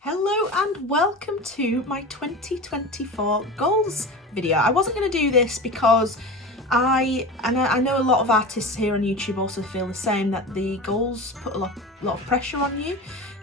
Hello and welcome to my 2024 goals video. I wasn't going to do this because I know a lot of artists here on YouTube also feel the same, that the goals put a lot of pressure on you.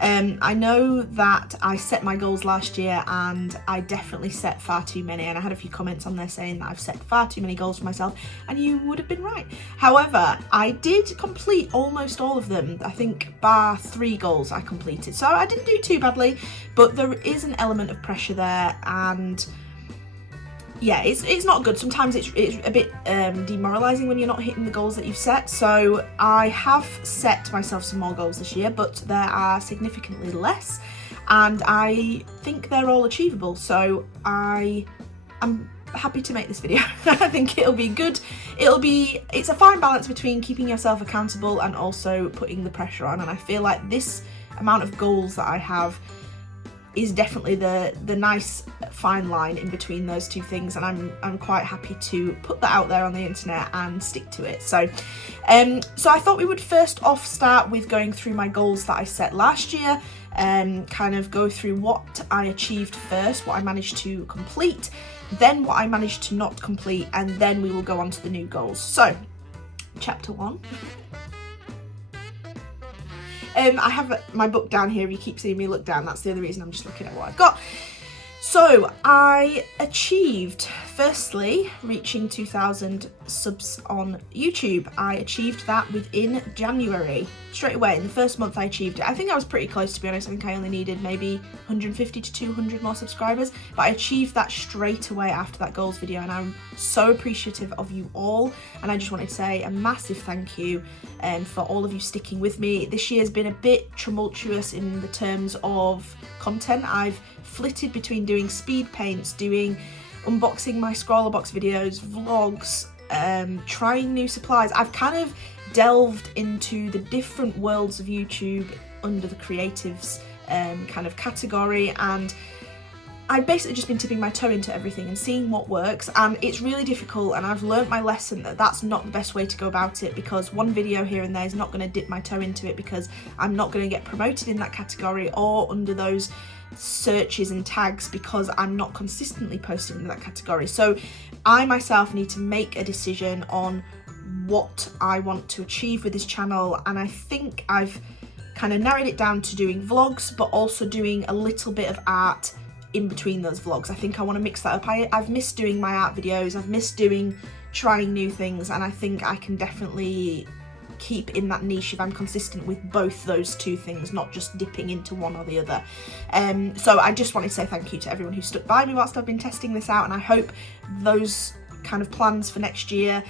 I know that I set my goals last year and I definitely set far too many, and I had a few comments on there saying that I've set far too many goals for myself, and you would have been right. However, I did complete almost all of them. I think bar 3 goals I completed, so I didn't do too badly, but there is an element of pressure there, and yeah, it's not good. Sometimes it's a bit demoralising when you're not hitting the goals that you've set. So I have set myself some more goals this year, but there are significantly less, and I think they're all achievable. So I'm happy to make this video. I think it'll be good. It's a fine balance between keeping yourself accountable and also putting the pressure on. And I feel like this amount of goals that I have is definitely the nice fine line in between those two things, and I'm quite happy to put that out there on the internet and stick to it. So I thought we would first off start with going through my goals that I set last year, kind of go through what I achieved first, what I managed to complete, then what I managed to not complete, and then we will go on to the new goals. So chapter 1. I have my book down here. If you keep seeing me look down, that's the other reason. I'm just looking at what I've got. So I achieved, firstly, reaching 2,000 subs on YouTube. I achieved that within January, straight away. In the first month I achieved it. I think I was pretty close, to be honest. I think I only needed maybe 150 to 200 more subscribers, but I achieved that straight away after that goals video, and I'm so appreciative of you all. And I just wanted to say a massive thank you for all of you sticking with me. This year's been a bit tumultuous in the terms of content. I've flitted between doing speed paints, doing unboxing my scroller box videos, vlogs, trying new supplies. I've kind of delved into the different worlds of YouTube under the creatives kind of category, and I've basically just been tipping my toe into everything and seeing what works, and it's really difficult, and I've learnt my lesson that that's not the best way to go about it, because one video here and there is not going to dip my toe into it, because I'm not going to get promoted in that category or under those searches and tags, because I'm not consistently posting in that category. So I myself need to make a decision on what I want to achieve with this channel, and I think I've kind of narrowed it down to doing vlogs, but also doing a little bit of art in between those vlogs. I think I want to mix that up. I've missed doing my art videos, I've missed trying new things, and I think I can definitely keep in that niche if I'm consistent with both those two things, not just dipping into one or the other. So I just wanted to say thank you to everyone who stuck by me whilst I've been testing this out, and I hope those kind of plans for next year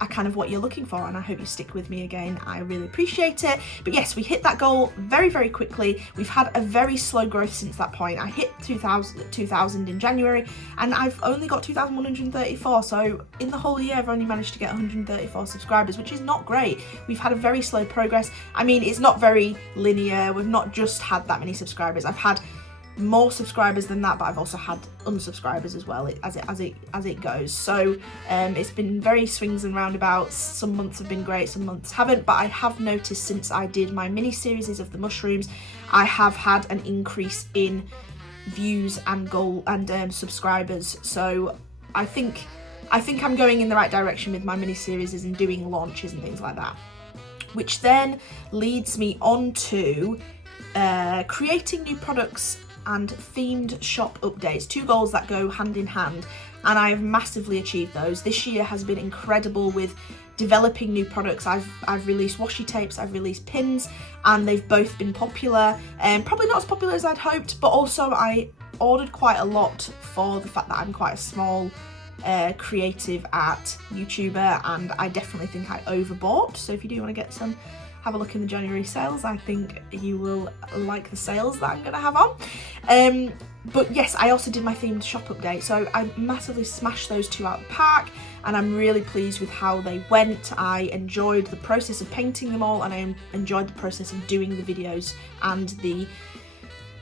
are kind of what you're looking for, and I hope you stick with me again. I really appreciate it. But yes, we hit that goal very, very quickly. We've had a very slow growth since that point. I hit 2,000 in January, and I've only got 2,134. So in the whole year, I've only managed to get 134 subscribers, which is not great. We've had a very slow progress. I mean, it's not very linear. We've not just had that many subscribers. I've had more subscribers than that, but I've also had unsubscribers as well, as it goes. So it's been very swings and roundabouts. Some months have been great, some months haven't, but I have noticed since I did my mini series of the mushrooms, I have had an increase in views and subscribers. So I think I'm going in the right direction with my mini series and doing launches and things like that, which then leads me on to creating new products and themed shop updates, 2 goals that go hand in hand, and I have massively achieved those. This year has been incredible with developing new products. I've released washi tapes, I've released pins, and they've both been popular, and probably not as popular as I'd hoped, but also I ordered quite a lot for the fact that I'm quite a small creative art YouTuber, and I definitely think I overbought. So if you do want to get some, have a look in the January sales. I think you will like the sales that I'm going to have on. But yes, I also did my themed shop update, so I massively smashed those 2 out of the park, and I'm really pleased with how they went. I enjoyed the process of painting them all, and I enjoyed the process of doing the videos and the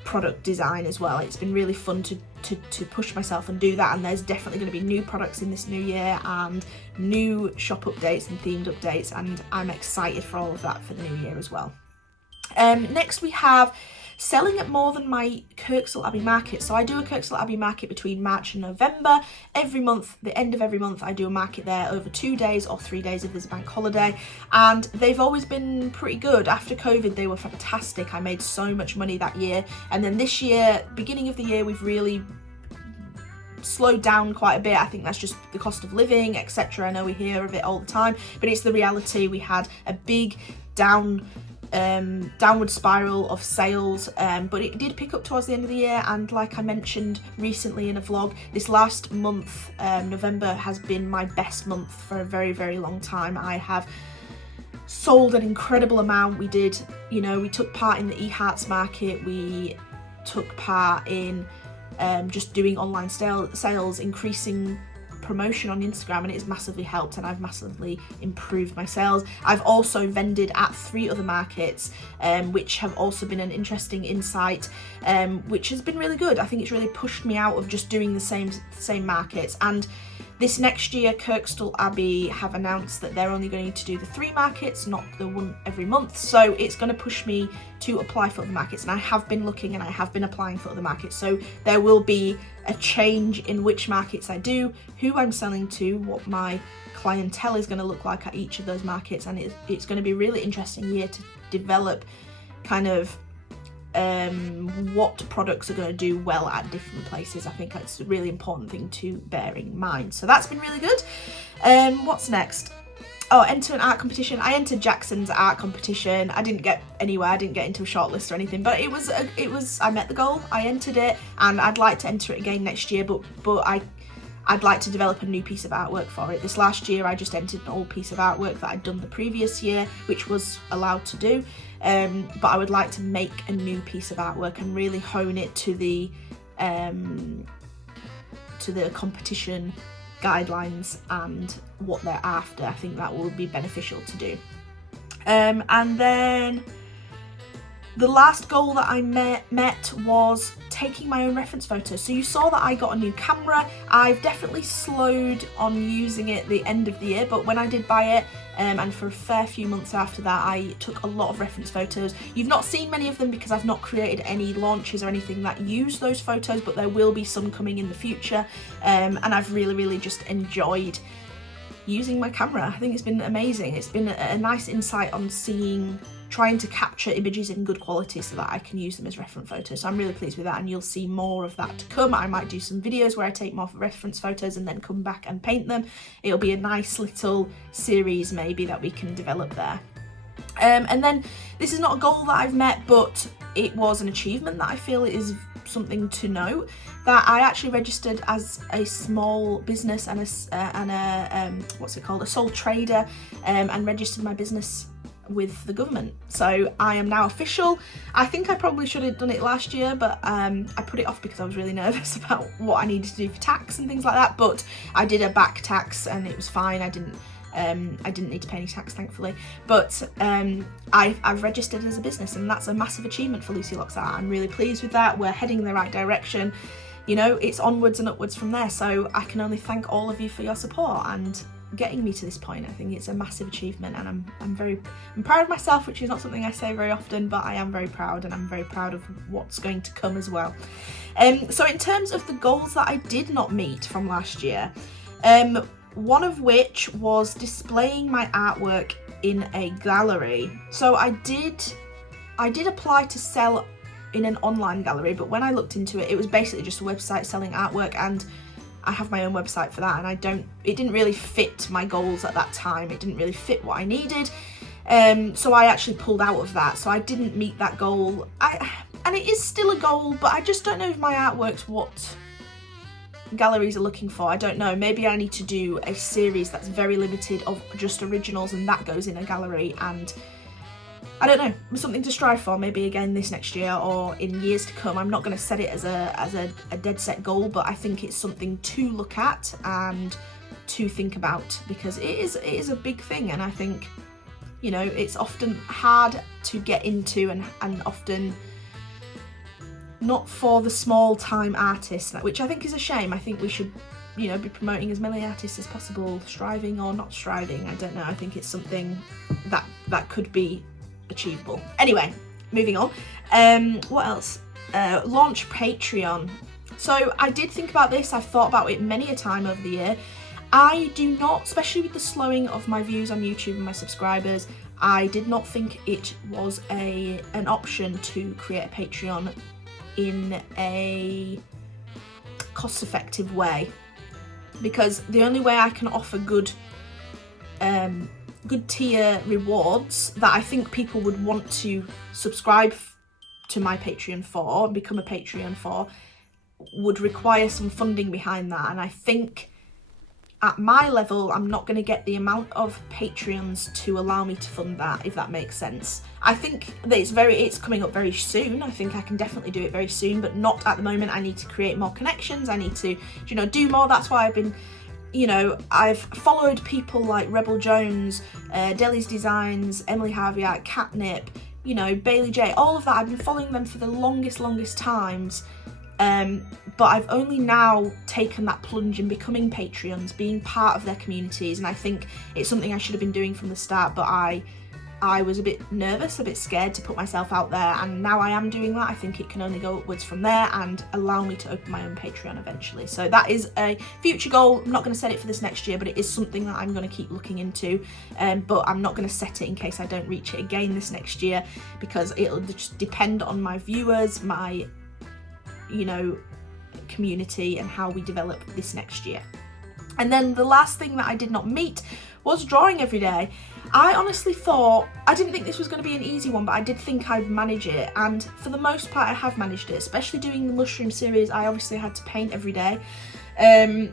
product design as well. It's been really fun to push myself and do that, and there's definitely going to be new products in this new year and new shop updates and themed updates, and I'm excited for all of that for the new year as well. Next we have selling at more than my Kirkstall Abbey market. So I do a Kirkstall Abbey market between March and November. Every month, the end of every month, I do a market there over 2 days or 3 days if there's a bank holiday. And they've always been pretty good. After COVID, they were fantastic. I made so much money that year. And then this year, beginning of the year, we've really slowed down quite a bit. I think that's just the cost of living, etc. I know we hear of it all the time, but it's the reality. We had a big downward spiral of sales, but it did pick up towards the end of the year. And like I mentioned recently in a vlog, this last month, November, has been my best month for a very, very long time. I have sold an incredible amount. We did, you know, we took part in the eHearts market, we took part in just doing online sales, increasing promotion on Instagram, and it has massively helped, and I've massively improved my sales. I've also vended at 3 other markets, which have also been an interesting insight, which has been really good. I think it's really pushed me out of just doing the same markets. And this next year, Kirkstall Abbey have announced that they're only going to do the 3 markets, not the one every month. So it's going to push me to apply for other markets. And I have been looking and I have been applying for other markets. So there will be a change in which markets I do, who I'm selling to, what my clientele is going to look like at each of those markets. And it's going to be a really interesting year to develop kind of what products are going to do well at different places. I think that's a really important thing to bear in mind. So that's been really good. What's next? Oh, enter an art competition. I entered Jackson's art competition. I didn't get anywhere. I didn't get into a shortlist or anything, but it was I met the goal. I entered it, and I'd like to enter it again next year, but I'd like to develop a new piece of artwork for it. This last year, I just entered an old piece of artwork that I'd done the previous year, which was allowed to do. But I would like to make a new piece of artwork and really hone it to the competition guidelines and what they're after. I think that will be beneficial to do. And then the last goal that I met was taking my own reference photos. So you saw that I got a new camera. I've definitely slowed on using it the end of the year, but when I did buy it, and for a fair few months after that, I took a lot of reference photos. You've not seen many of them because I've not created any launches or anything that use those photos, but there will be some coming in the future. And I've really just enjoyed using my camera. I think it's been amazing. It's been a nice insight on trying to capture images in good quality so that I can use them as reference photos. So I'm really pleased with that, and you'll see more of that to come. I might do some videos where I take more reference photos and then come back and paint them. It'll be a nice little series maybe that we can develop there. And then this is not a goal that I've met, but it was an achievement that I feel is something to note, that I actually registered as a small business and a sole trader, and registered my business with the government. So I am now official. I think I probably should have done it last year, but I put it off because I was really nervous about what I needed to do for tax and things like that. But I did a back tax and it was fine. I didn't need to pay any tax, thankfully. But I've registered as a business, and that's a massive achievement for Lucy Locks Art. I'm really pleased with that. We're heading in the right direction. You know, it's onwards and upwards from there. So I can only thank all of you for your support and getting me to this point. I think it's a massive achievement, and I'm proud of myself, which is not something I say very often, but I am very proud, and I'm very proud of what's going to come as well. So in terms of the goals that I did not meet from last year, one of which was displaying my artwork in a gallery. So I did apply to sell in an online gallery, but when I looked into it, it was basically just a website selling artwork, and I have my own website for that, and it didn't really fit my goals at that time. It didn't really fit what I needed. So I actually pulled out of that. So I didn't meet that goal. And it is still a goal, but I just don't know if my artwork's what galleries are looking for. I don't know. Maybe I need to do a series that's very limited of just originals, and that goes in a gallery, and I don't know, something to strive for maybe again this next year or in years to come. I'm not going to set it as a dead set goal, but I think it's something to look at and to think about, because it is a big thing, and I think, you know, it's often hard to get into and often not for the small time artists, which I think is a shame. I think we should, you know, be promoting as many artists as possible, striving or not striving. I don't know. I think it's something that could be achievable. Anyway, moving on. What else? Launch Patreon. So I did think about this. I've thought about it many a time over the year. I do not, especially with the slowing of my views on YouTube and my subscribers, I did not think it was an option to create a Patreon in a cost-effective way, because the only way I can offer good tier rewards that I think people would want to subscribe to my Patreon for, become a Patreon for, would require some funding behind that. And I think at my level, I'm not going to get the amount of Patreons to allow me to fund that, if that makes sense. I think that it's coming up very soon. I think I can definitely do it very soon, but not at the moment. I need to create more connections. I need to, do more. That's why I've been, I've followed people like Rebel Jones, Deli's Designs, Emily Harviat, Catnip, Bailey J, all of that. I've been following them for the longest times. But I've only now taken that plunge in becoming Patreons, being part of their communities, and I think it's something I should have been doing from the start, but I was a bit nervous, a bit scared to put myself out there, and now I am doing that. I think it can only go upwards from there and allow me to open my own Patreon eventually. So that is a future goal. I'm not going to set it for this next year, but it is something that I'm going to keep looking into, but I'm not going to set it in case I don't reach it again this next year, because it'll just depend on my viewers, my community, and how we develop this next year. And then the last thing that I did not meet was drawing every day. I honestly thought, I didn't think this was going to be an easy one, but I did think I'd manage it, and for the most part I have managed it, especially doing the mushroom series. I obviously had to paint every day, and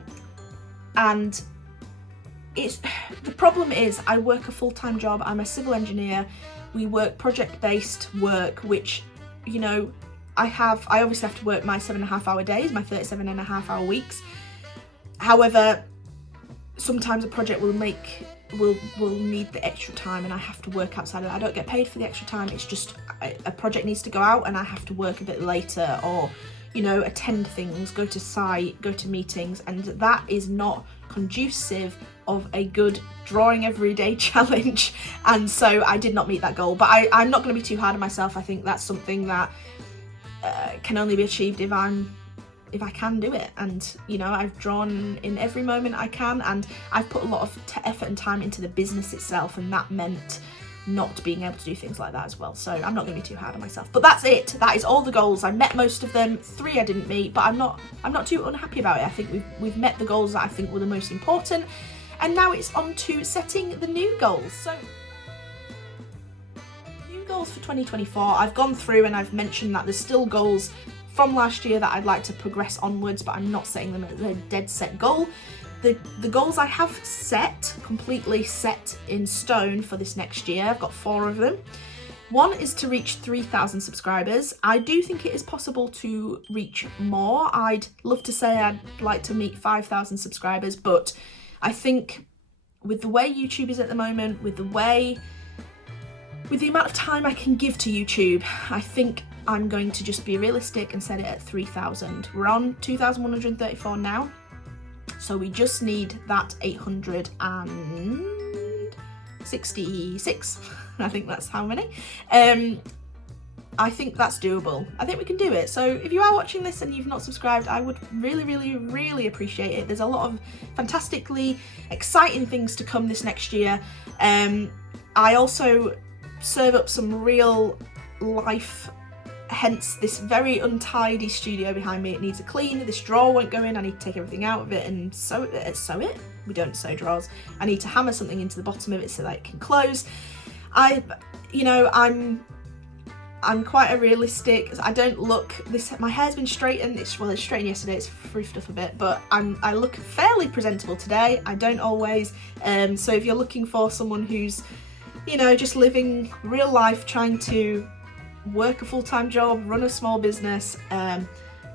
the problem is I work a full-time job. I'm a civil engineer. We work project-based work, which I obviously have to work my 7.5-hour days, my 37.5-hour weeks. However, sometimes a project will need the extra time, and I have to work outside of that. I don't get paid for the extra time. It's just a project needs to go out and I have to work a bit later, or attend things, go to site, go to meetings, and that is not conducive of a good drawing everyday challenge. And so I did not meet that goal, but I'm not going to be too hard on myself. I think that's something that can only be achieved if I can do it. And I've drawn in every moment I can, and I've put a lot of effort and time into the business itself, and that meant not being able to do things like that as well. So I'm not going to be too hard on myself. But that's it. That is all the goals. I met most of them. 3 I didn't meet, but I'm not too unhappy about it. I think we've met the goals that I think were the most important, and now it's on to setting the new goals. So goals for 2024, I've gone through and I've mentioned that there's still goals from last year that I'd like to progress onwards, but I'm not setting them as a dead set goal. The goals I have completely set in stone for this next year, I've got 4 of them. One is to reach 3,000 subscribers. I do think it is possible to reach more. I'd love to say I'd like to meet 5,000 subscribers, but I think with the way YouTube is at the moment, with the amount of time I can give to YouTube, I think I'm going to just be realistic and set it at 3,000. We're on 2,134 now, so we just need that 866. I think that's how many. I think that's doable. I think we can do it. So if you are watching this and you've not subscribed, I would really appreciate it. There's a lot of fantastically exciting things to come this next year. I also serve up some real life, hence this very untidy studio behind me. It needs a clean. This drawer won't go in. I need to take everything out of it and sew it. We don't sew drawers. I need to hammer something into the bottom of it so that it can close. I'm quite a realistic. I don't look this. My hair's been straightened. It's straightened yesterday. It's froofed up a bit, but I look fairly presentable today. I don't always. So if you're looking for someone who's just living real life, trying to work a full-time job, run a small business,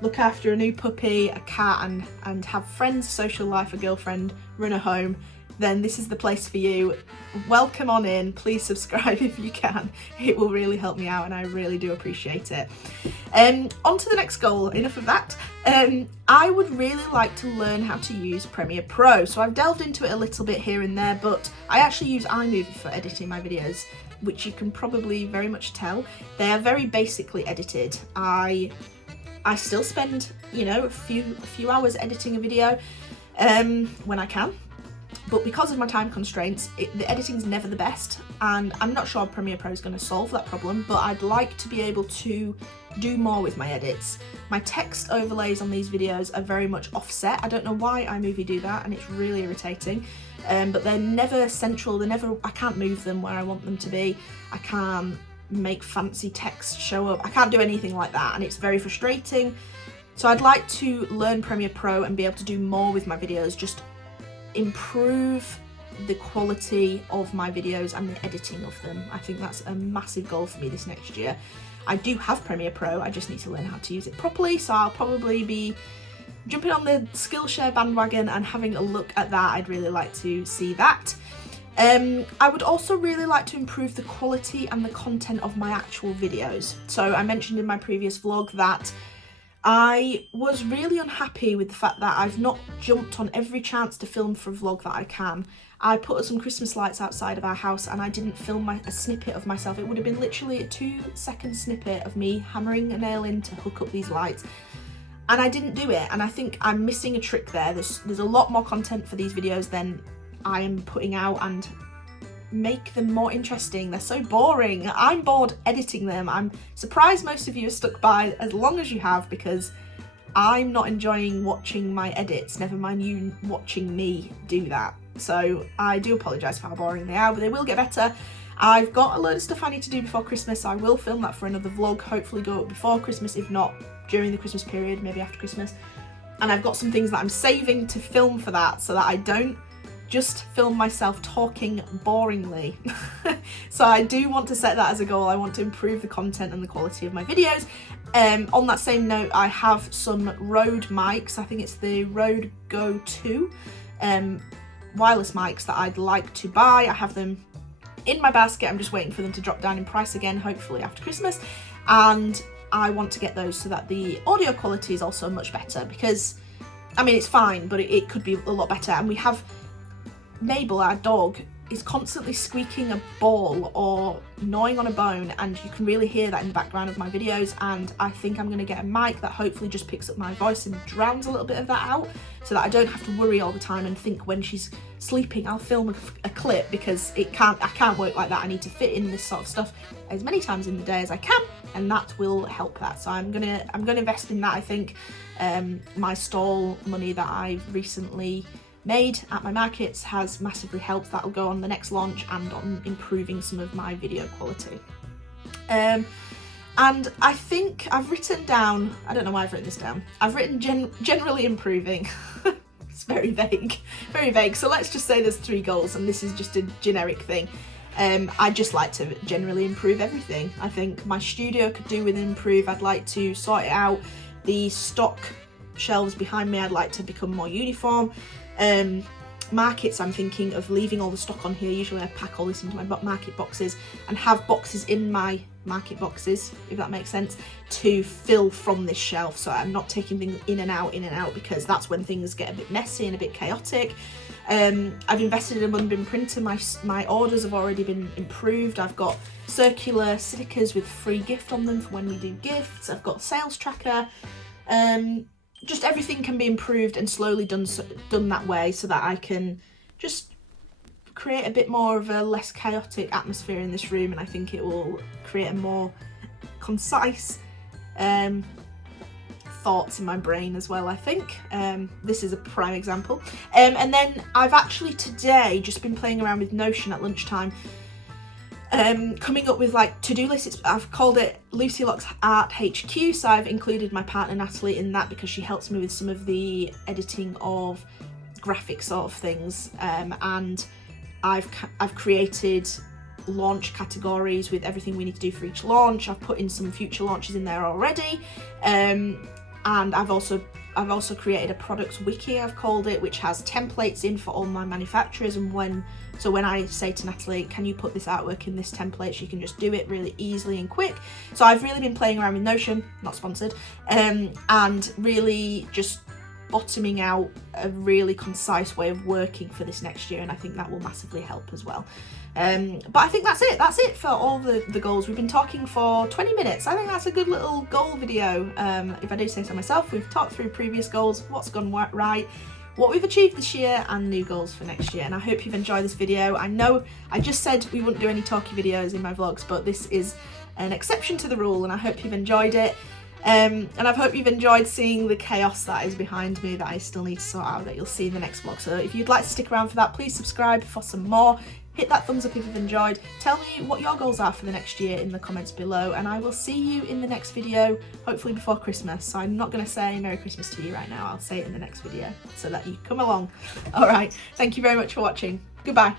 look after a new puppy, a cat, and have friends, social life, a girlfriend, run a home, then this is the place for you. Welcome on in. Please subscribe if you can. It will really help me out and I really do appreciate it. On to the next goal. Enough of that. I would really like to learn how to use Premiere Pro. So I've delved into it a little bit here and there, but I actually use iMovie for editing my videos. which you can probably very much tell. They are very basically edited. I still spend, you know, a few hours editing a video when I can, but because of my time constraints, the editing's never the best, and I'm not sure Premiere Pro is going to solve that problem, but I'd like to be able to do more with my edits. My text overlays on these videos are very much offset. I don't know why iMovie do that, and it's really irritating, but they're never central. I can't move them where I want them to be. I can't make fancy text show up. I can't do anything like that, and it's very frustrating. So I'd like to learn Premiere Pro and be able to do more with my videos, just improve the quality of my videos and the editing of them. I think that's a massive goal for me this next year. I do have Premiere Pro, I just need to learn how to use it properly, so I'll probably be jumping on the Skillshare bandwagon and having a look at that. I'd really like to see that. I would also really like to improve the quality and the content of my actual videos. So I mentioned in my previous vlog that I was really unhappy with the fact that I've not jumped on every chance to film for a vlog that I can. I put up some Christmas lights outside of our house and I didn't film a snippet of myself. It would have been literally a 2-second snippet of me hammering a nail in to hook up these lights. And I didn't do it, and I think I'm missing a trick there. There's a lot more content for these videos than I am putting out, and make them more interesting. They're so boring. I'm bored editing them. I'm surprised most of you have stuck by as long as you have, because I'm not enjoying watching my edits, never mind you watching me do that. So I do apologise for how boring they are, but they will get better. I've got a load of stuff I need to do before Christmas. I will film that for another vlog, hopefully go up before Christmas, if not during the Christmas period, maybe after Christmas. And I've got some things that I'm saving to film for that, so that I don't just film myself talking boringly. So I do want to set that as a goal. I want to improve the content and the quality of my videos. On that same note, I have some Rode mics. I think it's the Rode Go 2 wireless mics that I'd like to buy. I have them in my basket. I'm just waiting for them to drop down in price again, hopefully after Christmas. And I want to get those so that the audio quality is also much better, because, I mean, it's fine, but it could be a lot better. And we have Mabel, our dog, is constantly squeaking a ball or gnawing on a bone, and you can really hear that in the background of my videos. And I think I'm going to get a mic that hopefully just picks up my voice and drowns a little bit of that out, so that I don't have to worry all the time and think when she's sleeping I'll film a clip, because I can't work like that. I need to fit in this sort of stuff as many times in the day as I can, and that will help that. So I'm gonna invest in that. I think my stall money that I've recently made at my markets has massively helped. That'll go on the next launch and on improving some of my video quality. And I think I've written down, I don't know why I've written this down, I've written generally improving. It's very vague. So let's just say there's 3 goals, and this is just a generic thing. I'd just like to generally improve everything. I think my studio could do with an improve. I'd like to sort it out. The stock shelves behind me, I'd like to become more uniform. Markets, I'm thinking of leaving all the stock on here. Usually I pack all this into my market boxes and have boxes in my market boxes, if that makes sense, to fill from this shelf, so I'm not taking things in and out, because that's when things get a bit messy and a bit chaotic. I've invested in a Munbin printer. My orders have already been improved. I've got circular stickers with free gift on them for when we do gifts. I've got a sales tracker. Just everything can be improved and slowly done that way, so that I can just create a bit more of a less chaotic atmosphere in this room, and I think it will create a more concise thoughts in my brain as well, I think. This is a prime example. And then I've actually today just been playing around with Notion at lunchtime, coming up with like to-do lists. I've called it Lucy Locke's Art HQ, so I've included my partner Natalie in that, because she helps me with some of the editing of graphic sort of things, and I've created launch categories with everything we need to do for each launch. I've put in some future launches in there already, and I've also created a product wiki, I've called it, which has templates in for all my manufacturers, and when I say to Natalie, can you put this artwork in this template, she can just do it really easily and quick. So I've really been playing around with Notion, not sponsored, and really just bottoming out a really concise way of working for this next year, and I think that will massively help as well. But I think that's it for all the goals. We've been talking for 20 minutes. I think that's a good little goal video. If I do say so myself, we've talked through previous goals, what's gone right, what we've achieved this year, and new goals for next year. And I hope you've enjoyed this video. I know I just said we wouldn't do any talky videos in my vlogs, but this is an exception to the rule, and I hope you've enjoyed it. And I hope you've enjoyed seeing the chaos that is behind me that I still need to sort out, that you'll see in the next vlog. So if you'd like to stick around for that, please subscribe for some more. Hit that thumbs up if you've enjoyed. Tell me what your goals are for the next year in the comments below, and I will see you in the next video, hopefully before Christmas. So I'm not going to say Merry Christmas to you right now. I'll say it in the next video so that you come along. All right, thank you very much for watching. Goodbye.